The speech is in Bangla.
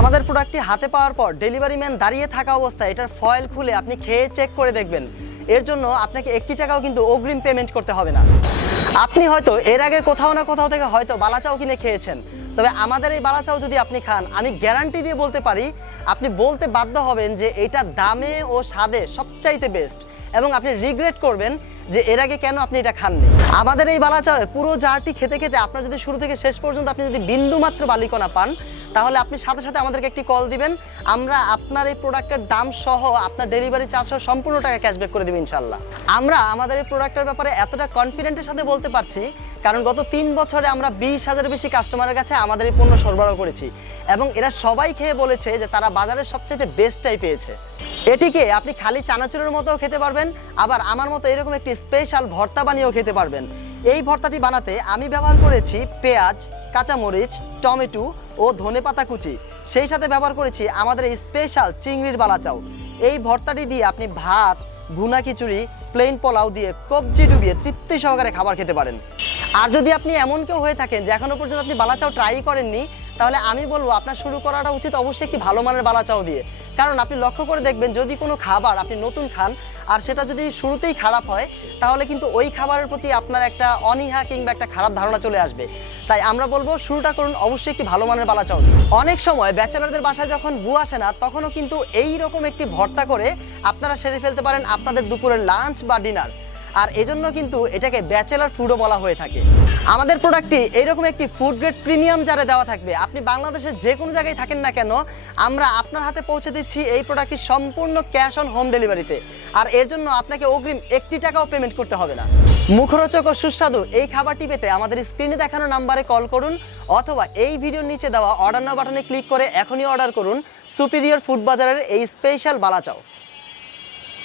আমাদের প্রোডাক্টটি হাতে পাওয়ার পর ডেলিভারি ম্যান দাঁড়িয়ে থাকা অবস্থায় এটার ফয়েল খুলে আপনি খেয়ে চেক করে দেখবেন। এর জন্য আপনাকে 1 টাকাও কিন্তু অগ্রিম পেমেন্ট করতে হবে না। আপনি হয়তো এর আগে কোথাও না কোথাও থেকে হয়তো বালাচাও কিনে খেয়েছেন, তবে আমাদের এই বালাচাও যদি আপনি খান, আমি গ্যারান্টি দিয়ে বলতে পারি আপনি বলতে বাধ্য হবেন যে এটা দামে ও স্বাদে সবচাইতে বেস্ট, এবং আপনি রিগ্রেট করবেন যে এর আগে কেন আপনি এটা খাননি। আমাদের এই বালাচাওয়ের পুরো জারটি খেতে খেতে আপনার যদি শুরু থেকে শেষ পর্যন্ত আপনি যদি বিন্দুমাত্র বালিকণা পান, তাহলে আপনি সাথে সাথে আমাদেরকে একটি কল দিবেন, আমরা আপনার এই প্রোডাক্টের দাম সহ আপনার ডেলিভারি চার্জ সহ সম্পূর্ণ টাকা ক্যাশব্যাক করে দেব ইনশাল্লাহ। আমরা আমাদের এই প্রোডাক্টের ব্যাপারে এতটা কনফিডেন্টের সাথে বলতে পারছি কারণ গত 3 বছরে আমরা 20,000-এর বেশি কাস্টমারের কাছে আমাদের এই পণ্য সরবরাহ করেছি, এবং এরা সবাই খেয়ে বলেছে যে তারা বাজারের সবচেয়ে বেস্টটাই পেয়েছে। এটিকে আপনি খালি চানাচুরের মতো খেতে পারবেন, আবার আমার মতো এরকম একটি স্পেশাল ভর্তা বানিয়েও খেতে পারবেন। এই ভর্তাটি বানাতে আমি ব্যবহার করেছি পেঁয়াজ, কাঁচামরিচ, টমেটো ও ধনেপাতা কুচি, সেই সাথে ব্যবহার করেছি আমাদের এই স্পেশাল চিংড়ির বালাচাও। এই ভর্তাটি দিয়ে আপনি ভাত, ভুনা খিচুড়ি, প্লেন পোলাও দিয়ে কবজি ডুবিয়ে তৃপ্তি সহকারে খাবার খেতে পারেন। আর যদি আপনি এমন কেউ হয়ে থাকেন যে এখনো পর্যন্ত আপনি বালাচাও ট্রাই করেননি, তাহলে আমি বলবো আপনার শুরু করাটা উচিত অবশ্যই একটি ভালো মানের বালাচাও দিয়ে। কারণ আপনি লক্ষ্য করে দেখবেন যদি কোনো খাবার আপনি নতুন খান আর সেটা যদি শুরুতেই খারাপ হয়, তাহলে কিন্তু ওই খাবারের প্রতি আপনার একটা অনীহা কিংবা একটা খারাপ ধারণা চলে আসবে। তাই আমরা বলবো শুরুটা করুন অবশ্যই একটি ভালো মানের বালাচাও দিয়ে। অনেক সময় ব্যাচেলরদের বাসায় যখন বউ আসে না, তখনও কিন্তু এই রকম একটি ভর্তা করে আপনারা সেরে ফেলতে পারেন আপনাদের দুপুরের লাঞ্চ বা ডিনার। আর এজন্য কিন্তু এটাকে ব্যাচেলার ফুডও বলা হয়ে থাকে। আমাদের প্রোডাক্টটি এইরকম একটি ফুড গ্রেড প্রিমিয়াম জারে দেওয়া থাকবে। আপনি বাংলাদেশের যে কোনো জায়গায় থাকেন না কেন, আমরা আপনার হাতে পৌঁছে দিচ্ছি এই প্রোডাক্টটি সম্পূর্ণ ক্যাশ অন হোম ডেলিভারিতে। আর এর জন্য আপনাকে অগ্রিম 1 টাকাও পেমেন্ট করতে হবে না। মুখরোচক ও সুস্বাদু এই খাবারটি পেতে আমাদের স্ক্রিনে দেখানো নাম্বারে কল করুন, অথবা এই ভিডিওর নিচে দেওয়া অর্ডার নাও বাটনে ক্লিক করে এখনই অর্ডার করুন সুপিরিয়র ফুড বাজারের এই স্পেশাল বালাচাও।